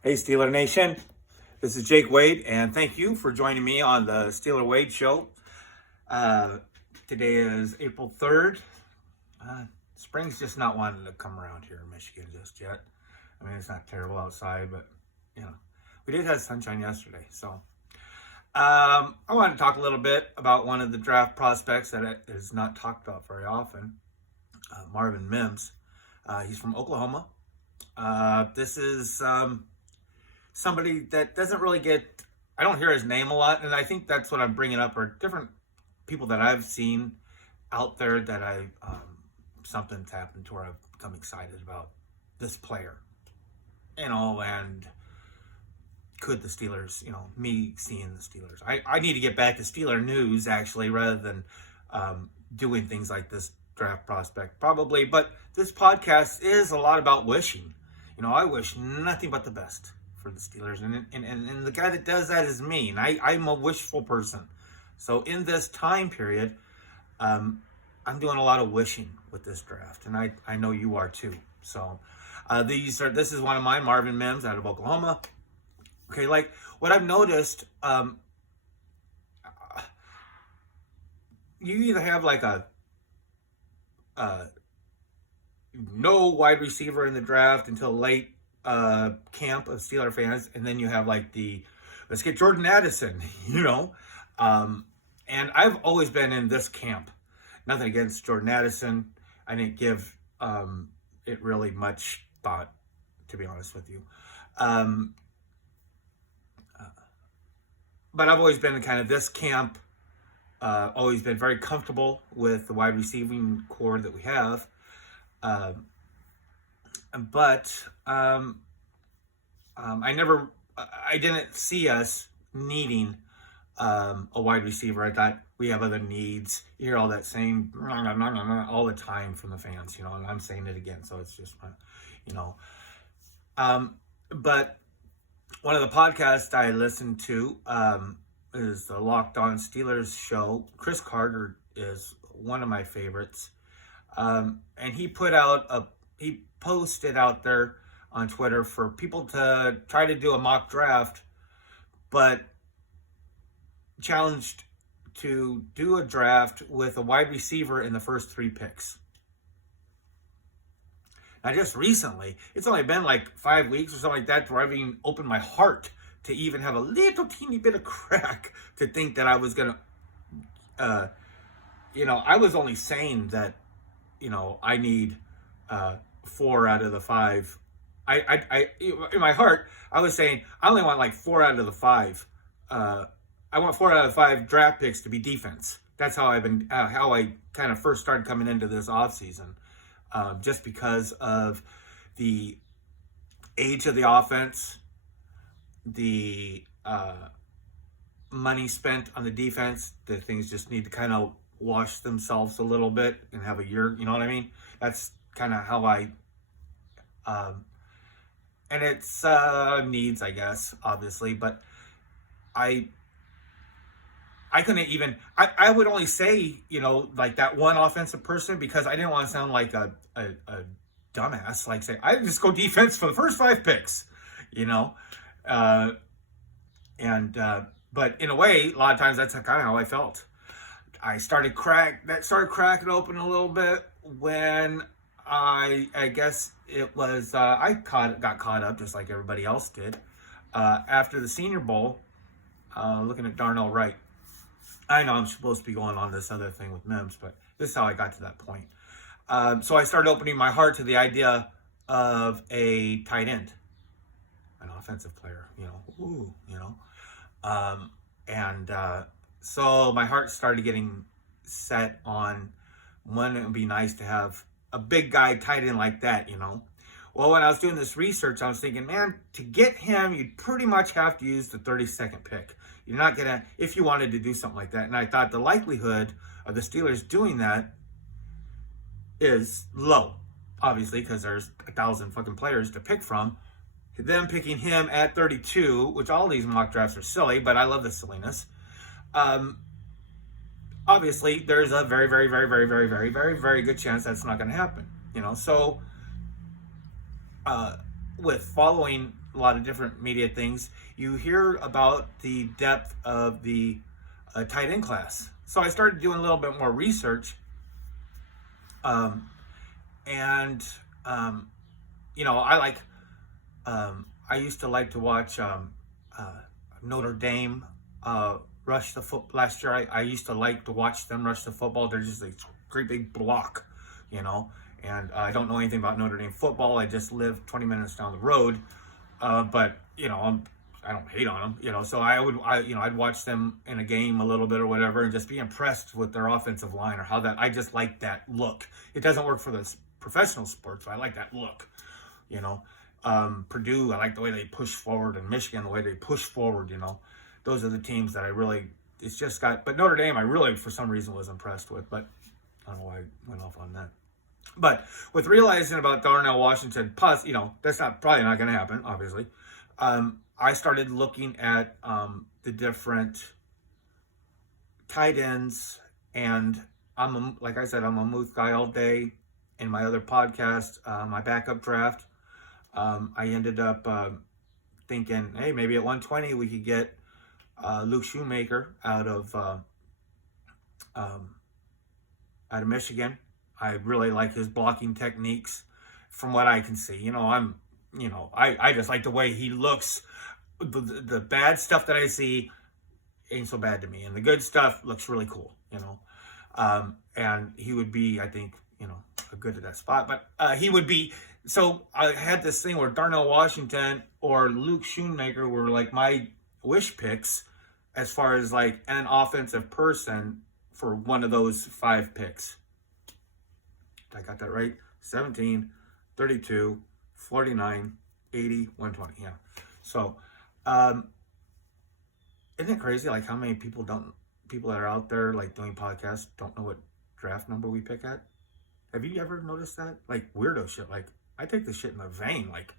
Hey, Steeler Nation. This is Jake Wade, and thank you for joining me on the Steeler Wade Show. Today is April 3rd. Spring's just not wanting to come around here in Michigan just yet. I mean, it's not terrible outside, but, we did have sunshine yesterday. So, I want to talk a little bit about one of the draft prospects that is not talked about very often, Marvin Mims. He's from Oklahoma. This is somebody that doesn't really I don't hear his name a lot, and I think that's what I'm bringing up, are different people that I've seen out there that something's happened to where I've become excited about this player, and could the Steelers, me seeing the Steelers. I need to get back to Steeler news, actually, rather than doing things like this draft prospect, probably. But this podcast is a lot about wishing. I wish nothing but the best for the Steelers, and the guy that does that is me, and I'm a wishful person. So in this time period, I'm doing a lot of wishing with this draft, and I know you are too. So this is one of mine, Marvin Mims out of Oklahoma. Okay, like what I've noticed, you either have like a no wide receiver in the draft until late camp of Steeler fans, and then you have like let's get Jordan Addison, and I've always been in this camp. Nothing against Jordan Addison. I didn't give it really much thought, to be honest with you. But I've always been in kind of this camp, always been very comfortable with the wide receiving core that we have. But I didn't see us needing a wide receiver. I thought we have other needs. You hear all that same all the time from the fans, and I'm saying it again, so it's just, but one of the podcasts I listened to is the Locked On Steelers show. Chris Carter is one of my favorites. And he posted out there on Twitter for people to try to do a mock draft, but challenged to do a draft with a wide receiver in the first 3 picks. Now, just recently, it's only been like 5 weeks or something like that where I've even opened my heart to even have a little teeny bit of crack to think that I was going to, I was only saying that, I need 4 out of the 5. I in my heart, I was saying I only want like 4 out of the 5. I want 4 out of the 5 draft picks to be defense. That's how how I kind of first started coming into this offseason. Just because of the age of the offense, the money spent on the defense, that things just need to kind of wash themselves a little bit and have a year, you know what I mean? That's kind of how and it's needs, I guess, obviously, but I couldn't even, I would only say, like that one offensive person, because I didn't want to sound like a dumbass, like say, I just go defense for the first 5 picks, but in a way, a lot of times that's kind of how I felt. That started cracking open a little bit when I guess it was, I got caught up just like everybody else did, after the Senior Bowl, looking at Darnell Wright. I know I'm supposed to be going on this other thing with Mims, but this is how I got to that point. So I started opening my heart to the idea of a tight end, an offensive player, so my heart started getting set on when it would be nice to have a big guy tight end like that, Well, when I was doing this research, I was thinking, man, to get him, you'd pretty much have to use the 32nd pick. You're not going to, if you wanted to do something like that. And I thought the likelihood of the Steelers doing that is low, obviously, because there's 1,000 fucking players to pick from. Them picking him at 32, which all these mock drafts are silly, but I love the silliness. Obviously, there's a very, very, very, very, very, very, very, very good chance that's not going to happen. So with following a lot of different media things, you hear about the depth of the tight end class. So I started doing a little bit more research, and I used to like to watch Notre Dame rush the foot last year. I used to like to watch them rush the football. They're just a great big block, and I don't know anything about Notre Dame football. I just live 20 minutes down the road, but I don't hate on them, so I'd watch them in a game a little bit or whatever, and just be impressed with their offensive line, or how I just like that look. It doesn't work for the professional sports, but I like that look, Purdue, I like the way they push forward, and Michigan, the way they push forward, those are the teams that I really, but Notre Dame, I really, for some reason, was impressed with, but I don't know why I went off on that. But with realizing about Darnell Washington, plus, that's probably not going to happen, obviously. I started looking at the different tight ends, and like I said, I'm a Muth guy all day. In my other podcast, my backup draft, I ended up thinking, hey, maybe at 120 we could get Luke Shoemaker out of Michigan. I really like his blocking techniques, from what I can see. I just like the way he looks. The bad stuff that I see ain't so bad to me, and the good stuff looks really cool. And he would be, I think, good at that spot. But he would be. So I had this thing where Darnell Washington or Luke Shoemaker were like my wish picks, as far as like an offensive person for one of those 5 picks. I got that right? 17, 32, 49, 80, 120. Yeah. So, isn't it crazy, like, how many people that are out there, like, doing podcasts don't know what draft number we pick at? Have you ever noticed that? Like, weirdo shit. Like, I take this shit in the vein. Like,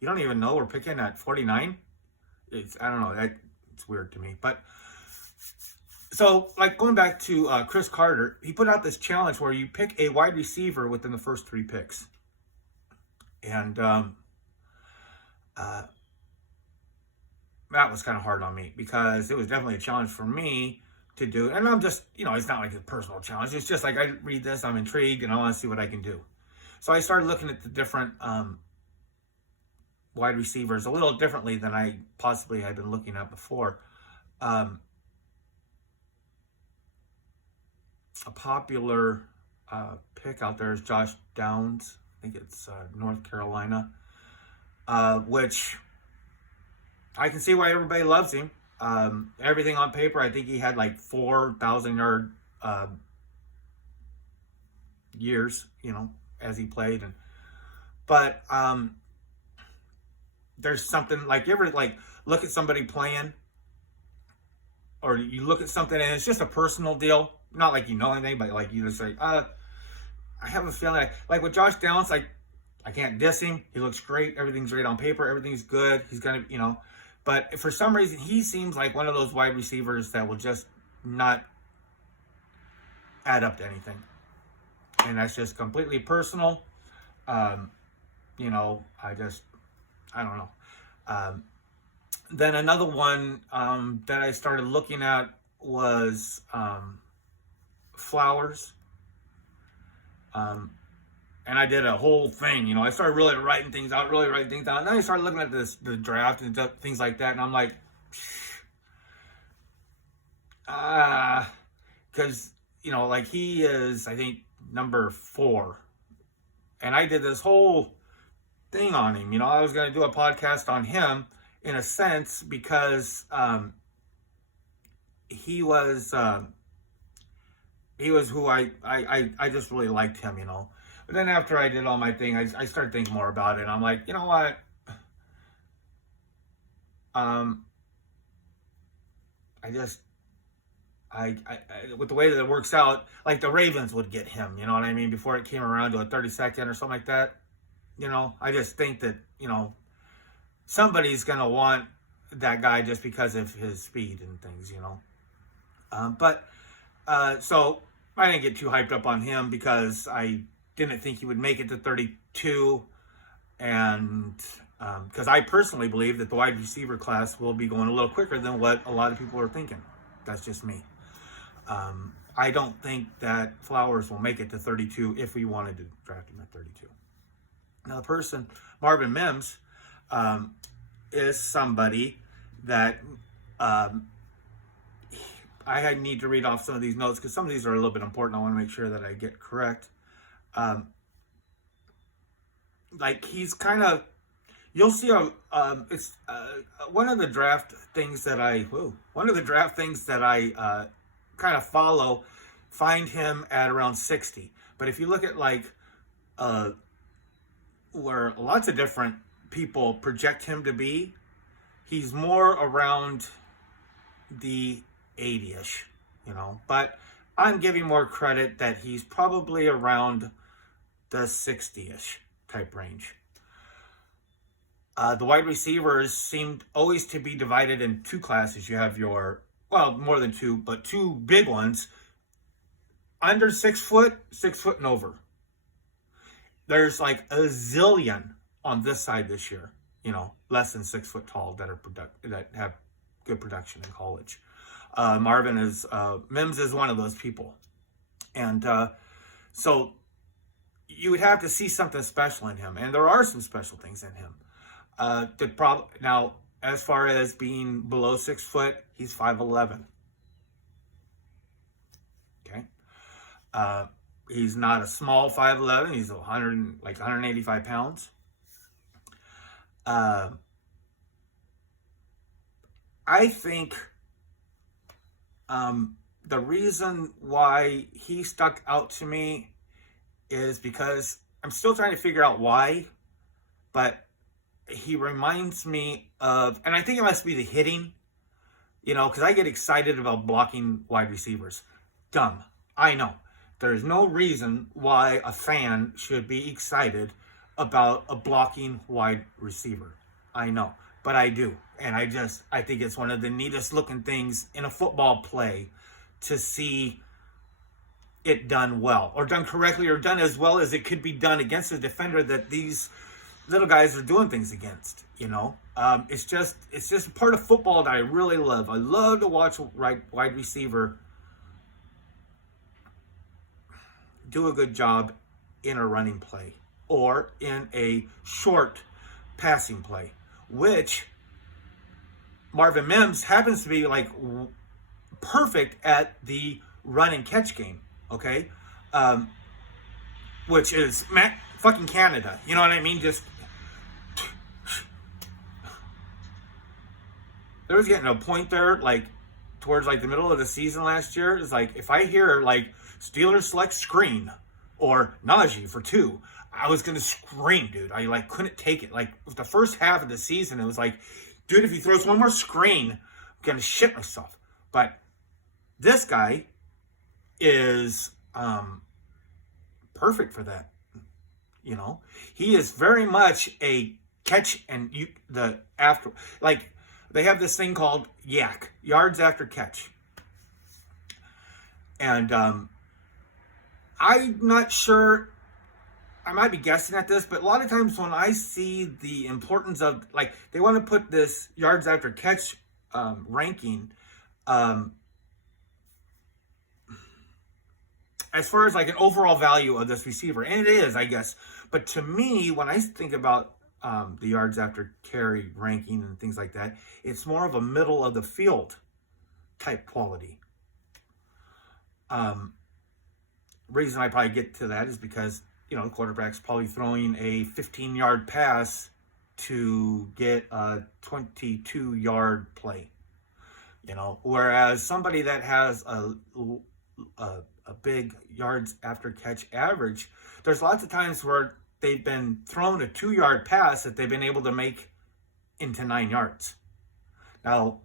you don't even know we're picking at 49? I don't know. It's weird to me. But, so, like, going back to Chris Carter, he put out this challenge where you pick a wide receiver within the first 3 picks. And that was kind of hard on me, because it was definitely a challenge for me to do. And I'm just, it's not like a personal challenge. It's just like, I read this, I'm intrigued, and I want to see what I can do. So I started looking at the different wide receivers a little differently than I possibly had been looking at before. A popular pick out there is Josh Downs. I think it's North Carolina, which I can see why everybody loves him. Everything on paper, I think he had like 4,000-yard years, as he played. But there's something, like, you ever like look at somebody playing, or you look at something and it's just a personal deal, not like anything, but like you just say, I have a feeling like with Josh Downs, like, I can't diss him. He looks great. Everything's great on paper. Everything's good. He's gonna, but for some reason, he seems like one of those wide receivers that will just not add up to anything. And that's just completely personal. I don't know. Then another one that I started looking at was Flowers. And I did a whole thing, I started really writing things out. And then I started looking at the draft and things like that. And I'm like, because, like, he is, I think, number 4. And I did this whole thing on him. I was going to do a podcast on him, in a sense, because he was who I just really liked him, But then after I did all my thing, I started thinking more about it. And I'm like, you know what? I with the way that it works out, like the Ravens would get him, you know what I mean? Before it came around to a 32nd or something like that. I just think that, somebody's going to want that guy just because of his speed and things, So I didn't get too hyped up on him, because I didn't think he would make it to 32. And Because I personally believe that the wide receiver class will be going a little quicker than what a lot of people are thinking. That's just me. I don't think that Flowers will make it to 32 if we wanted to draft him at 32. Now, the person, Marvin Mims, is somebody that I need to read off some of these notes because some of these are a little bit important. I want to make sure that I get correct. Like he's kind of, you'll see it's one of the draft things that I kind of follow, find him at around 60. But if you look at like where lots of different people project him to be, he's more around the 80-ish, but I'm giving more credit that he's probably around the 60-ish type range. The wide receivers seemed always to be divided in two classes. You have more than two, but two big ones. Under 6 foot, 6 foot and over. There's like a zillion on this side this year, less than 6 foot tall that have good production in college. Mims is one of those people. And so you would have to see something special in him. And there are some special things in him. Now, as far as being below 6 foot, he's 5'11". Okay. He's not a small 5'11". He's 185 pounds. I think the reason why he stuck out to me is because I'm still trying to figure out why, but he reminds me of, and I think it must be the hitting, because I get excited about blocking wide receivers. Dumb. I know. There's no reason why a fan should be excited about a blocking wide receiver. I know, but I do. And I think it's one of the neatest looking things in a football play to see it done well, or done correctly, or done as well as it could be done against a defender that these little guys are doing things against. It's just a part of football that I really love. I love to watch wide receiver do a good job in a running play or in a short passing play, which Marvin Mims happens to be like perfect at the run and catch game. Okay, which is fucking Canada. You know what I mean? Just there was getting to a point there, like towards like the middle of the season last year. It's like if I hear like Steelers select screen or Najee for 2, I was gonna scream, dude. I couldn't take it. Like the first half of the season, it was like, dude, if he throws one more screen, I'm gonna shit myself. But this guy is perfect for that. He is very much a catch and they have this thing called YAC, yards after catch. And I'm not sure, I might be guessing at this, but a lot of times when I see the importance of, they want to put this yards after catch ranking as far as like an overall value of this receiver, and it is, I guess. But to me, when I think about the yards after carry ranking and things like that, it's more of a middle of the field type quality. Reason I probably get to that is because, the quarterback's probably throwing a 15-yard pass to get a 22-yard play. Whereas somebody that has a big yards after catch average, there's lots of times where they've been thrown a 2-yard pass that they've been able to make into 9 yards. Now,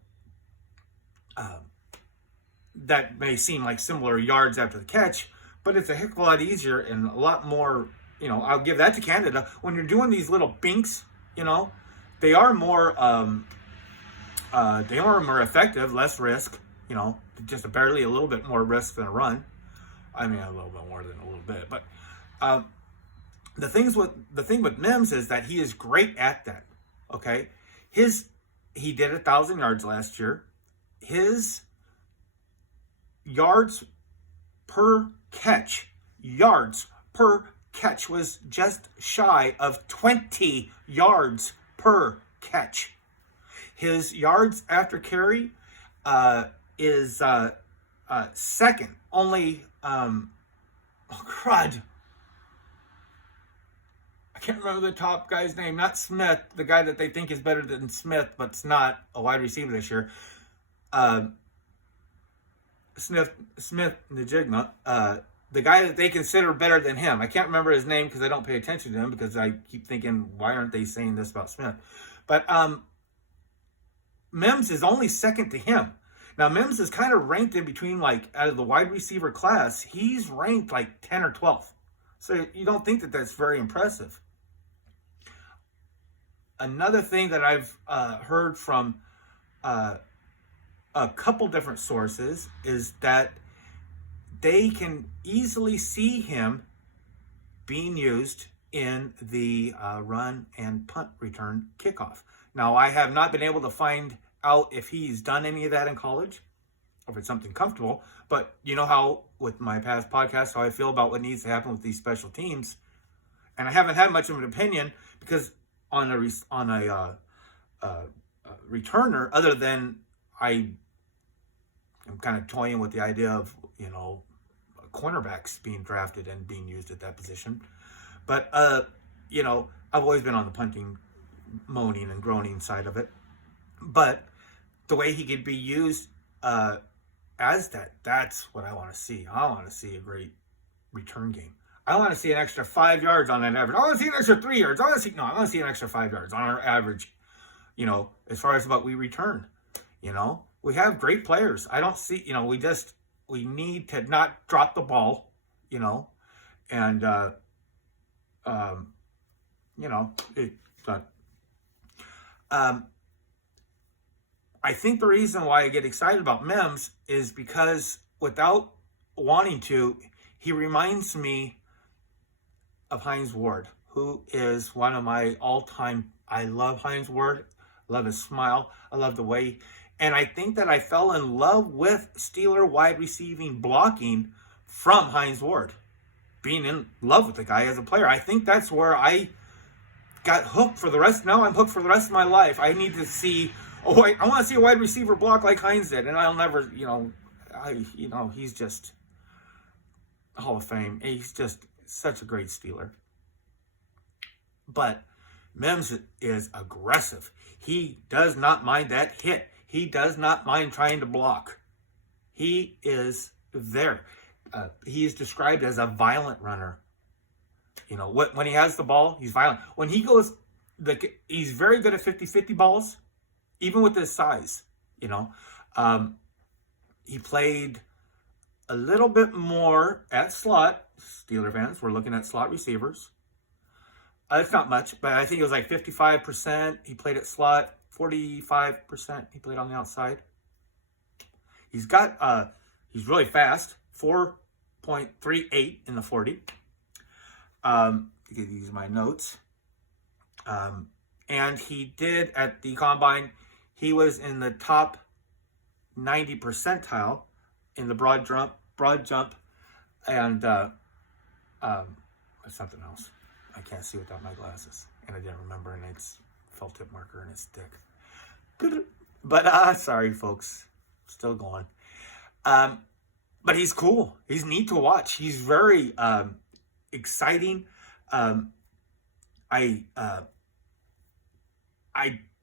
that may seem like similar yards after the catch, but it's a heck of a lot easier and a lot more, I'll give that to Canada. When you're doing these little binks, they are more effective, less risk, just barely a little bit more risk than a run. I mean, a little bit more than a little bit, but the thing with Mims is that he is great at that. Okay, he did 1,000 yards last year. His yards per catch was just shy of 20 yards per catch. His yards after carry is second only. Crud. I can't remember the top guy's name. Not Smith, the guy that they think is better than Smith, but's not a wide receiver this year. Smith Najigma, the guy that they consider better than him. I can't remember his name because I don't pay attention to him, because I keep thinking, why aren't they saying this about Smith? But Mims is only second to him. Now, Mims is kind of ranked in between, like, out of the wide receiver class, he's ranked like 10 or 12. So you don't think that that's very impressive. Another thing that I've heard from a couple different sources is that they can easily see him being used in the run and punt return kickoff. Now, I have not been able to find out if he's done any of that in college, or if it's something comfortable, but you know how, with my past podcasts, how I feel about what needs to happen with these special teams, and I haven't had much of an opinion, because on a returner, other than I'm kind of toying with the idea of, cornerbacks being drafted and being used at that position, but I've always been on the punting, moaning and groaning side of it. But the way he could be used as that's what I want to see. I want to see a great return game. I want to see an extra 5 yards on that average. I want to see an extra 3 yards. I want to see an extra 5 yards on our average, as far as what we return. We have great players. I don't see, we need to not drop the ball, and, I think the reason why I get excited about Mims is because, without wanting to, he reminds me of Hines Ward, who is one of my all-time. I love Hines Ward. I love his smile. I love the way. And I think that I fell in love with Steeler wide receiving blocking from Hines Ward. Being in love with the guy as a player. I think that's where I got hooked for the rest. Now I'm hooked for the rest of my life. I need to see... I want to see a wide receiver block like Hines did, and I'll never, he's just Hall of Fame. He's just such a great Steeler. But Mims is aggressive. He does not mind that hit. He does not mind trying to block. He is there. He is described as a violent runner. When he has the ball, he's violent. When he goes, he's very good at 50-50 balls. Even with his size, he played a little bit more at slot. Steeler fans, we're looking at slot receivers. It's not much, but I think it was like 55%. He played at slot, 45%. He played on the outside. He's really fast, 4.38 in the 40. These are my notes. And he did at the combine. He was in the top 90 percentile in the broad jump, and something else. I can't see without my glasses, and I didn't remember, and it's felt tip marker and it's thick. But sorry, folks, still going. But he's cool. He's neat to watch. He's very exciting. I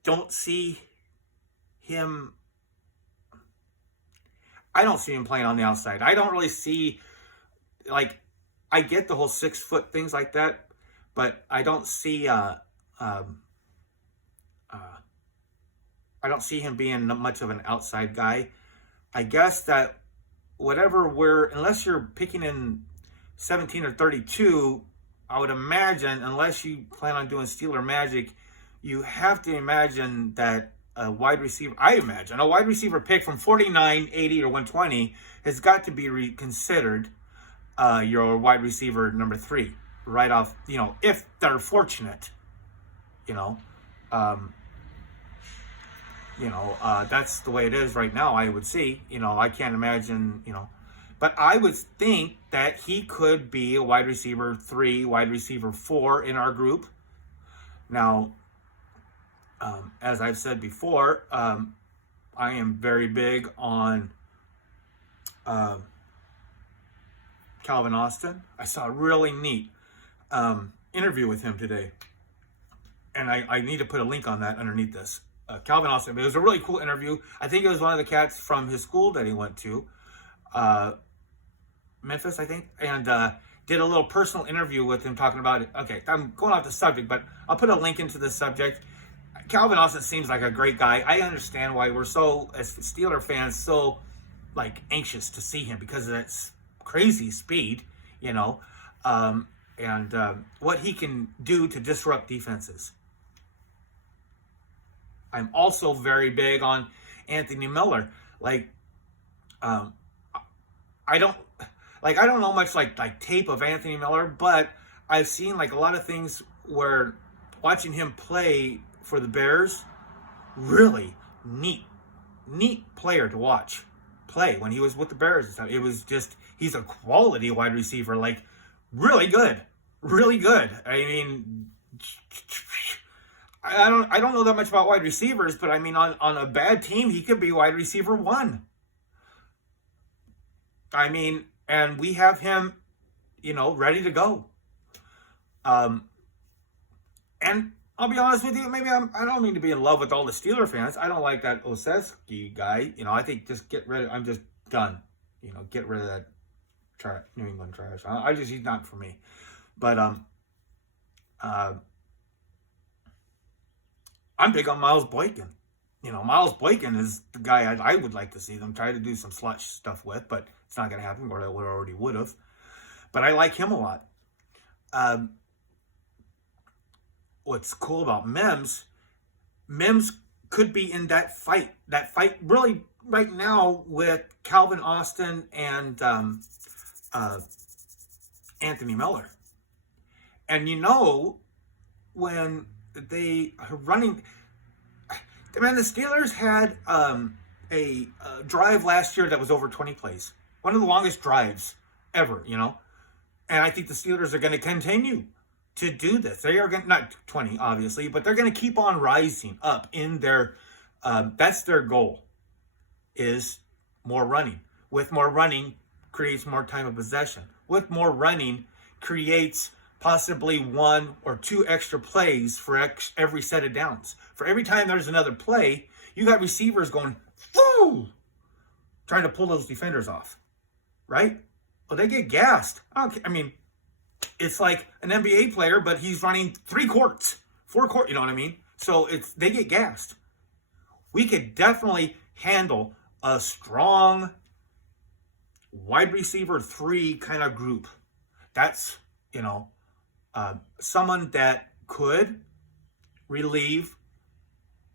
don't see him. I don't see him playing on the outside. I don't really see, I get the whole 6 foot things like that, but I don't see I don't see him being much of an outside guy. I guess that unless you're picking in 17 or 32, I would imagine, unless you plan on doing Steeler magic, you have to imagine that a wide receiver pick from 49, 80, or 120 has got to be reconsidered your wide receiver number 3 right off, if they're fortunate, That's the way it is right now, I would see. I can't imagine, but I would think that he could be a wide receiver 3, wide receiver 4 in our group. Now, as I've said before, I am very big on Calvin Austin. I saw a really neat interview with him today, and I need to put a link on that underneath this. Calvin Austin. It was a really cool interview. I think it was one of the cats from his school that he went to, Memphis, I think, and did a little personal interview with him talking about it. Okay, I'm going off the subject, but I'll put a link into the subject. Calvin Austin seems like a great guy. I understand why we're so, as Steeler fans, so anxious to see him because of that crazy speed, and what he can do to disrupt defenses. I'm also very big on Anthony Miller. I don't know much like tape of Anthony Miller, but I've seen a lot of things where watching him play for the Bears, really neat player to watch play when he was with the Bears and stuff. It was just, he's a quality wide receiver, really good. I mean, I don't know that much about wide receivers, but I mean, on a bad team, he could be wide receiver 1. I mean, and we have him, ready to go. And I'll be honest with you, maybe I don't mean to be in love with all the Steeler fans. I don't like that Oseski guy. I think just I'm just done. Get rid of that New England trash. He's not for me. But I'm big on Miles Boykin. Miles Boykin is the guy I would like to see them try to do some slot stuff with, but it's not going to happen, or they already would have. But I like him a lot. What's cool about Mims could be in that fight really right now with Calvin Austin and Anthony Miller. And when they are running, man, the Steelers had a drive last year that was over 20 plays. One of the longest drives ever, And I think the Steelers are going to continue to do this. They are going to, not 20, obviously, but they're going to keep on rising up in their, that's their goal, is more running. With more running creates more time of possession. With more running creates possibly 1 or 2 extra plays for every set of downs. For every time there's another play, you got receivers going, woo, trying to pull those defenders off, right? Well, they get gassed. Okay, I mean, it's like an NBA player, but he's running 3 courts, 4 courts, you know what I mean? So they get gassed. We could definitely handle a strong wide receiver 3 kind of group. That's, someone that could relieve,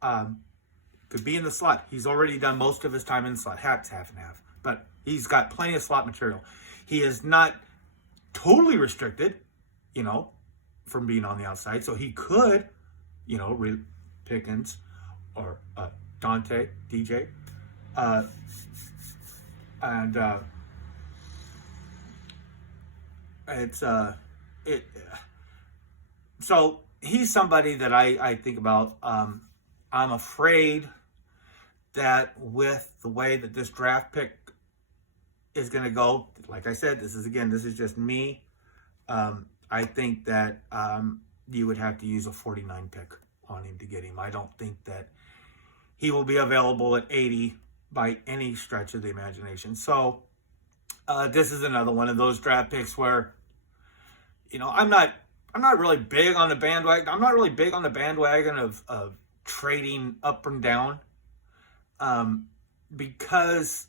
could be in the slot. He's already done most of his time in the slot. Half and half. But he's got plenty of slot material. He is not totally restricted, from being on the outside. So he could, Pickens or Dante, DJ. So he's somebody that I think about. I'm afraid that with the way that this draft pick is going to go, like I said, this is just me. I think that you would have to use a 49 pick on him to get him. I don't think that he will be available at 80 by any stretch of the imagination. So this is another one of those draft picks where, I'm not really big on the bandwagon. I'm not really big on the bandwagon of trading up and down, because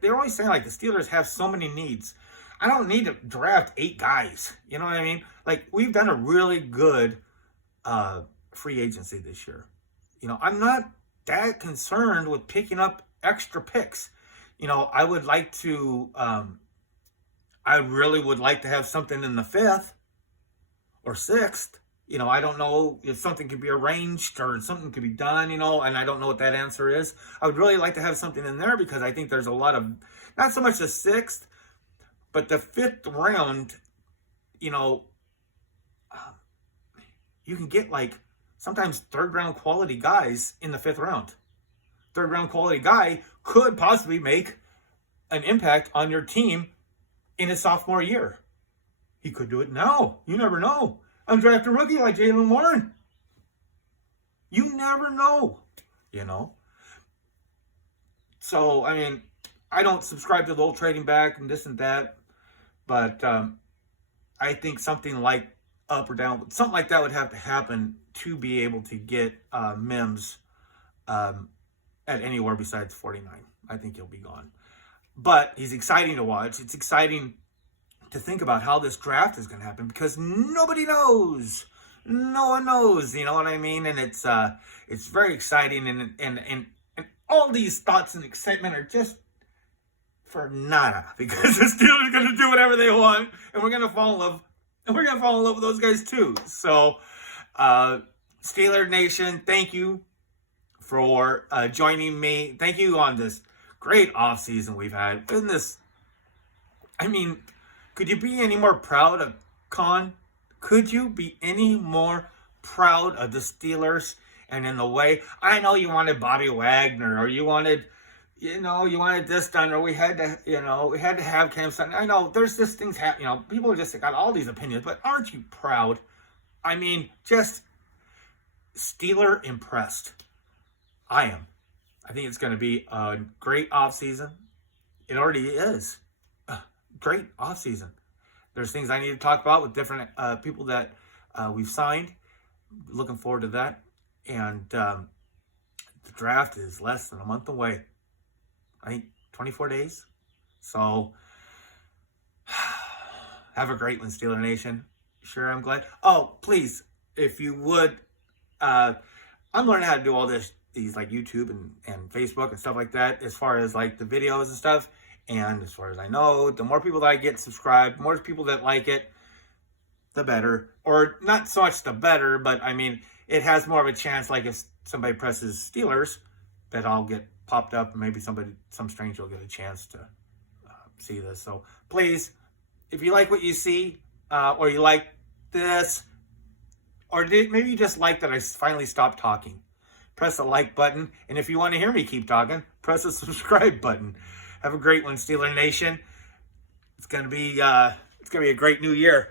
they're always saying the Steelers have so many needs. I don't need to draft 8 guys. You know what I mean? We've done a really good free agency this year. I'm not that concerned with picking up extra picks. I would like to, I really would like to have something in the 5th or 6th, I don't know if something could be arranged or something could be done, and I don't know what that answer is. I would really like to have something in there because I think there's a lot of, not so much the 6th, but the 5th round, you can get like sometimes 3rd round quality guys in the 5th round. 3rd round quality guy could possibly make an impact on your team in his sophomore year. He could do it now. You never know. Undrafted rookie like Jaylen Warren. You never know, So, I mean, I don't subscribe to the whole trading back and this and that, but I think something like up or down, something like that would have to happen to be able to get Mims at anywhere besides 49. I think he'll be gone. But he's exciting to watch. It's exciting to think about how this draft is going to happen because nobody knows. No one knows, you know what I mean? And it's very exciting, and all these thoughts and excitement are just for nada because the Steelers are going to do whatever they want, and we're going to fall in love, and we're going to fall in love with those guys too. So, Steeler Nation, thank you for joining me. Thank you on this great offseason we've had. In this, I mean, could you be any more proud of Con? Could you be any more proud of the Steelers? And in the way, I know you wanted Bobby Wagner, or you wanted, you wanted this done, or we had to have Cam Sutton. I know there's just things happen. People just got all these opinions, but aren't you proud? I mean, just Steeler impressed. I am. I think it's going to be a great offseason. It already is. Great offseason. There's things I need to talk about with different people that we've signed. Looking forward to that. And the draft is less than a month away. I think 24 days. So have a great one, Steeler Nation. Sure, I'm glad. Oh, please, if you would, I'm learning how to do all these like YouTube and Facebook and stuff like that, as far as like the videos and stuff. And as far as I know, the more people that I get subscribed, more people that like it, the better. Or not so much the better, but I mean, it has more of a chance, like if somebody presses Steelers, that I'll get popped up, and maybe some stranger will get a chance to see this. So please, if you like what you see, or you like this, or maybe you just like that I finally stopped talking, press the like button. And if you want to hear me keep talking, press the subscribe button. Have a great one, Steeler Nation. It's gonna be a great new year.